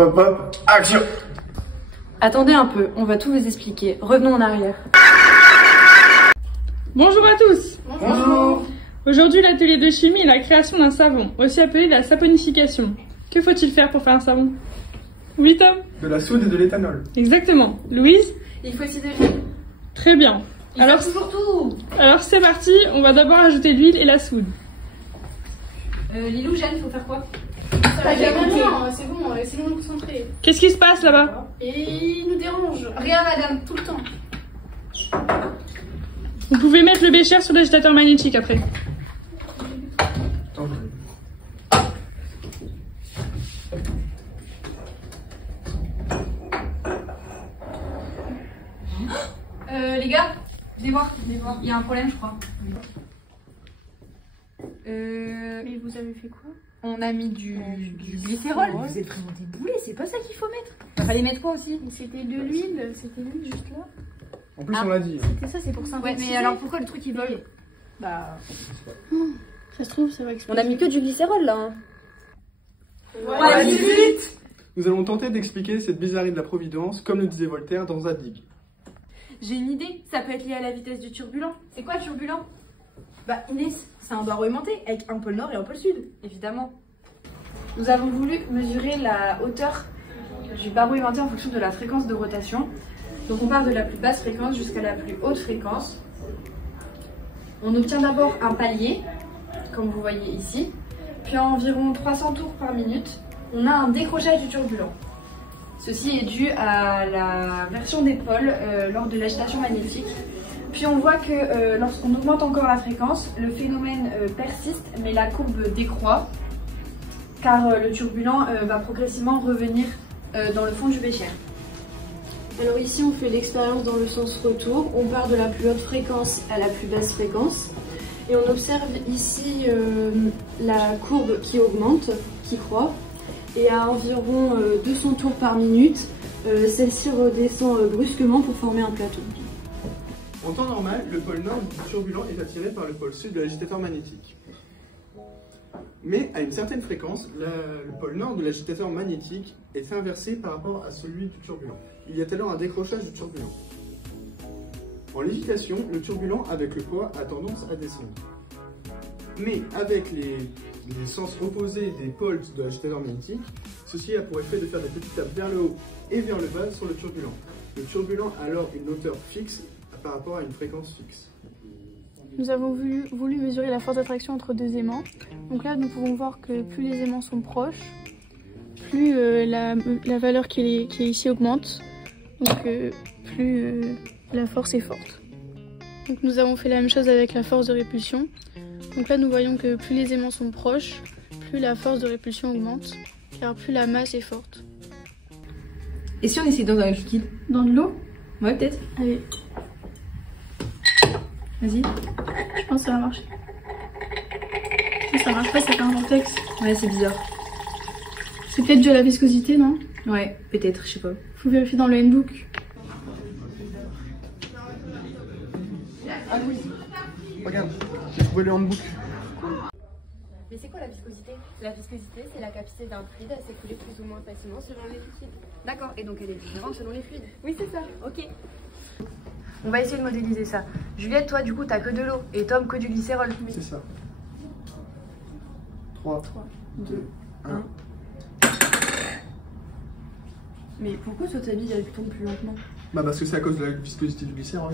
hop, action! Attendez un peu, on va tout vous expliquer. Revenons en arrière. Bonjour à tous. Bonjour! Aujourd'hui, l'atelier de chimie est la création d'un savon, aussi appelé la saponification. Que faut-il faire pour faire un savon? Oui, Tom? De la soude et de l'éthanol. Exactement. Louise? Il faut aussi de l'huile. Très bien. Alors c'est parti, on va d'abord ajouter l'huile et la soude. Lilou, Jeanne, il faut faire quoi? C'est bon, laissez-nous nous concentrer. Qu'est-ce qui se passe là-bas? Et il nous dérange. Rien, madame, tout le temps. Vous pouvez mettre le bécher sur l'agitateur magnétique après. Les gars, venez voir. Il y a un problème, je crois. Mais vous avez fait quoi? On a mis du glycérol. Vous êtes vraiment déboulés, c'est pas ça qu'il faut mettre. Il fallait mettre quoi aussi? C'était de l'huile, juste là. En plus, on l'a dit. C'était ça, c'est pour ça. Ouais, mais alors pourquoi le truc il vole? Bah. Ça se trouve, ça va exploser. On a mis que du glycérol là. Hein. Ouais, vite. Nous allons tenter d'expliquer cette bizarrerie de la Providence, comme le disait Voltaire dans Zadig. J'ai une idée, ça peut être lié à la vitesse du turbulent. C'est quoi le turbulent? Bah Inès, c'est un barreau aimanté avec un pôle nord et un pôle sud. Évidemment. Nous avons voulu mesurer la hauteur du barreau aimanté en fonction de la fréquence de rotation. Donc on part de la plus basse fréquence jusqu'à la plus haute fréquence. On obtient d'abord un palier, comme vous voyez ici. Puis à environ 300 tours par minute, on a un décrochage du turbulent. Ceci est dû à la version des pôles lors de l'agitation magnétique. Puis on voit que lorsqu'on augmente encore la fréquence, le phénomène persiste, mais la courbe décroît, car le turbulent va progressivement revenir dans le fond du bécher. Alors ici, on fait l'expérience dans le sens retour. On part de la plus haute fréquence à la plus basse fréquence. Et on observe ici la courbe qui augmente, qui croît. Et à environ 200 tours par minute, celle-ci redescend brusquement pour former un plateau. En temps normal, le pôle nord du turbulent est attiré par le pôle sud de l'agitateur magnétique. Mais à une certaine fréquence, le pôle nord de l'agitateur magnétique est inversé par rapport à celui du turbulent. Il y a alors un décrochage du turbulent. En lévitation, le turbulent avec le poids a tendance à descendre. Mais avec les sens opposés des pôles de l'agitateur magnétique, ceci a pour effet de faire des petites tapes vers le haut et vers le bas sur le turbulent. Le turbulent a alors une hauteur fixe par rapport à une fréquence fixe. Nous avons voulu mesurer la force d'attraction entre deux aimants. Donc là, nous pouvons voir que plus les aimants sont proches, plus la valeur qui est ici augmente. Donc plus la force est forte. Donc nous avons fait la même chose avec la force de répulsion. Donc là, nous voyons que plus les aimants sont proches, plus la force de répulsion augmente, car plus la masse est forte. Et si on essaye dans un liquide? Dans de l'eau? Ouais, peut-être. Allez. Vas-y. Je pense que ça va marcher. Si ça marche pas, c'est pas un vortex. Ouais, c'est bizarre. C'est peut-être dû à la viscosité, non? Ouais, peut-être, je sais pas. Faut vérifier dans le handbook. Ah oui. Regarde, j'ai trouvé le handbook. Mais c'est quoi la viscosité? La viscosité, c'est la capacité d'un fluide à s'écouler plus ou moins facilement selon les liquides. D'accord, et donc elle est différente selon les fluides. Oui, c'est ça. Ok. On va essayer de modéliser ça. Juliette, toi, du coup, t'as que de l'eau. Et Tom, que du glycérol. C'est ça. 3, 2, 1. Mais pourquoi toi, ta bille, elle tombe plus lentement? Bah parce que c'est à cause de la viscosité du glycérol.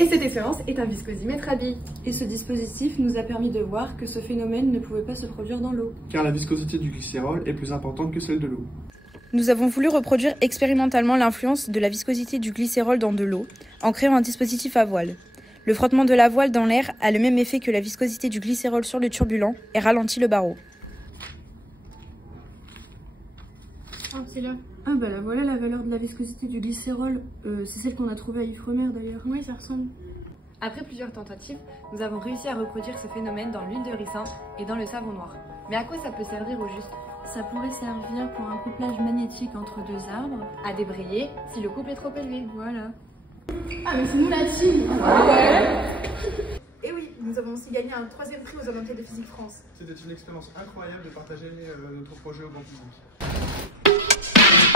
Et cette expérience est un viscosimètre à billes. Et ce dispositif nous a permis de voir que ce phénomène ne pouvait pas se produire dans l'eau. Car la viscosité du glycérol est plus importante que celle de l'eau. Nous avons voulu reproduire expérimentalement l'influence de la viscosité du glycérol dans de l'eau, en créant un dispositif à voile. Le frottement de la voile dans l'air a le même effet que la viscosité du glycérol sur le turbulent et ralentit le barreau. Ah, c'est là. Ah bah là, voilà la valeur de la viscosité du glycérol. C'est celle qu'on a trouvée à Ifremer d'ailleurs. Oui, ça ressemble. Après plusieurs tentatives, nous avons réussi à reproduire ce phénomène dans l'huile de ricin et dans le savon noir. Mais à quoi ça peut servir au juste? Ça pourrait servir pour un couplage magnétique entre deux arbres. À débrayer si le couple est trop élevé. Voilà. Ah, mais c'est nous la team. Et oui, nous avons aussi gagné un 3e prix aux Olympiades de Physique France. C'était une expérience incroyable de partager notre projet au grand public. Merci.